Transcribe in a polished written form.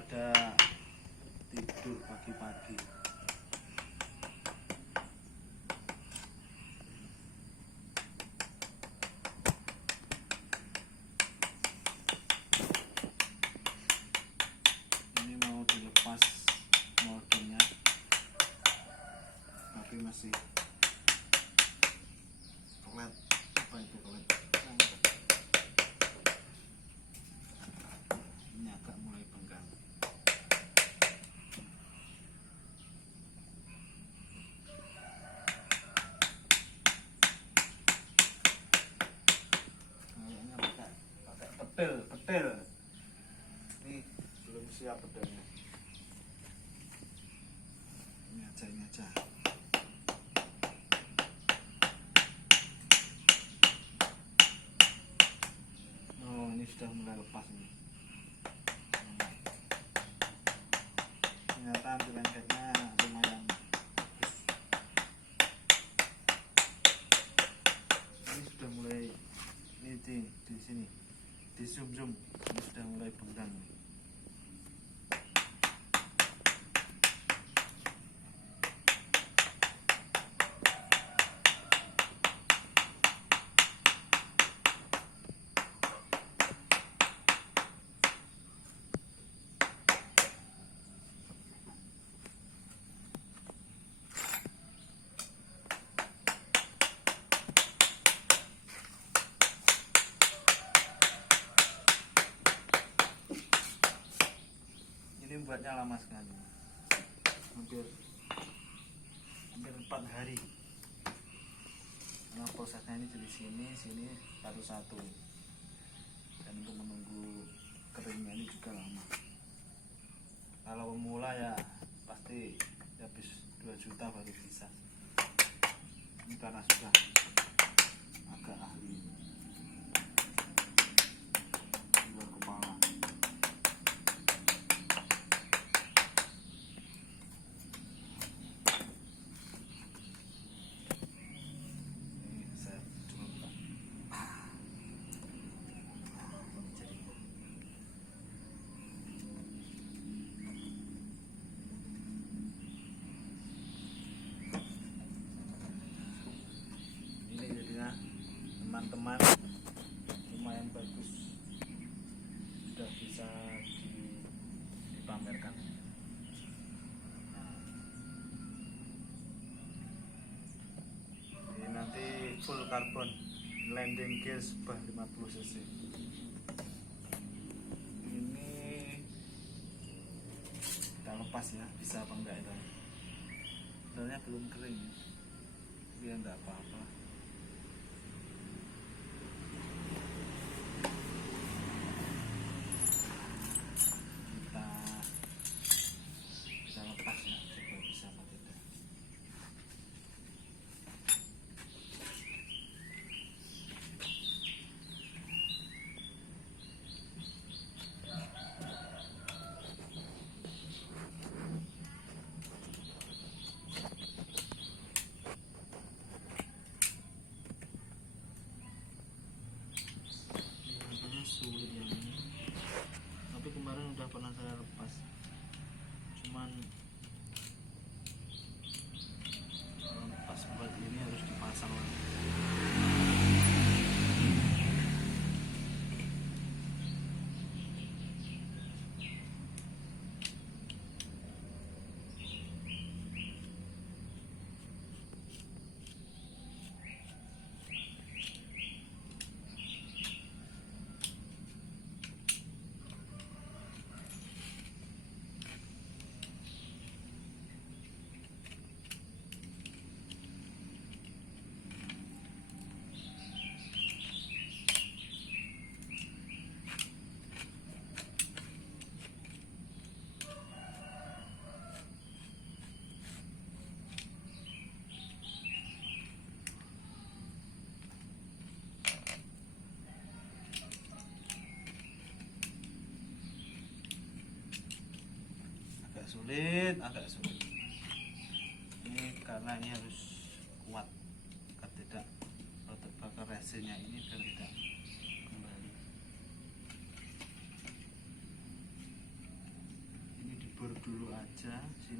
daripada tidur pagi-pagi. Ini mau dilepas moldingnya, tapi masih kelet. Apa itu kelet? Ini agak mulai bengkak. Kayaknya pakai petil. Ini belum siap pedalnya. Ini aja. Oh, ini sudah mulai lepas nih. Ternyata anti lengketnya lumayan bagus. Ini sudah mulai di sini, di zoom ini sudah mulai bengkang. Ini buatnya lama sekali, hampir 4 hari, karena prosesnya ini dari sini satu-satu, dan untuk menunggu keringnya ini juga lama. Kalau pemula ya pasti habis 2 juta baru bisa. Ini karena sudah agak ahli luar kepala. Teman-teman, lumayan bagus, sudah bisa dipamerkan. Ini nanti full karbon, landing gear sebah 50 cc. Ini kita lepas ya, bisa apa enggak itu? Soalnya belum kering, dia enggak apa-apa. Sulit yang ini, tapi kemarin udah pernah saya lepas, cuman pas buat ini harus dipasang lagi. Agak sulit ini, karena ini harus kuat agar tidak terbakar resinnya ini, biar tidak kembali. dulu aja sini.